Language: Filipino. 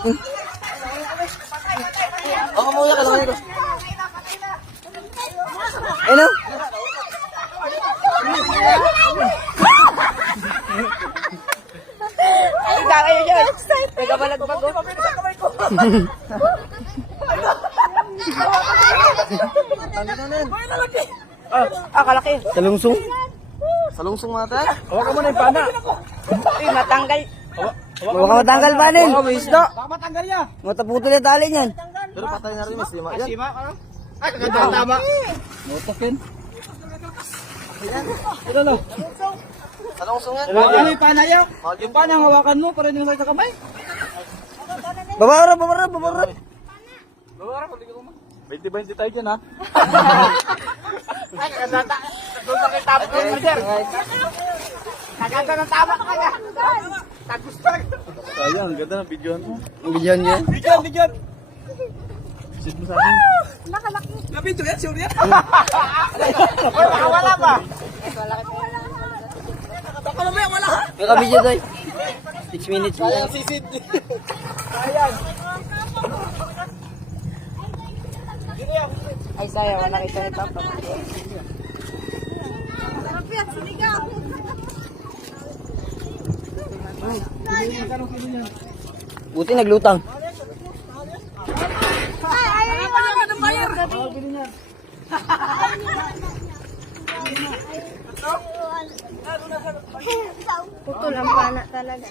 Oo, kamuya ka lang. Ano? Ay, kayo dyan. Nagkabalagbago. Kalaki. Salungsong. Salungsong mata. Hawakan mo na yung pana. Ay, matanggal. Baka matanggal pa rin. May isda. Baka matanggal niya. Mataputol yung tali niyan. Pero patay na rin, mas lima yan. Sima ka lang. Ay, tama. Motokin. Ito no. Salungsong yan. Ano yung pana yaw? Yung pana ang hawakan mo para hindi mo sa kamay. Babara. Bawara, pwede ko mo. 20-20 tayo dyan ha. Ay, kaganda. Doon sa kay tama ko, sir. Kaganda ng tama ka nga. Tagustag. Sayang, ang ganda ng videohan mo. Ang bidyan niya. Videohan. Visit mo sa akin. Nakalaki. Napito yan, sure yan. Nakawala ba? Baka mamaya wala ha. May kabidyo doy. 6 minutes mo lang. Sisid. Ay, sayang. Nakita ni Papa. Buti naglutang. Putol ang pana talaga.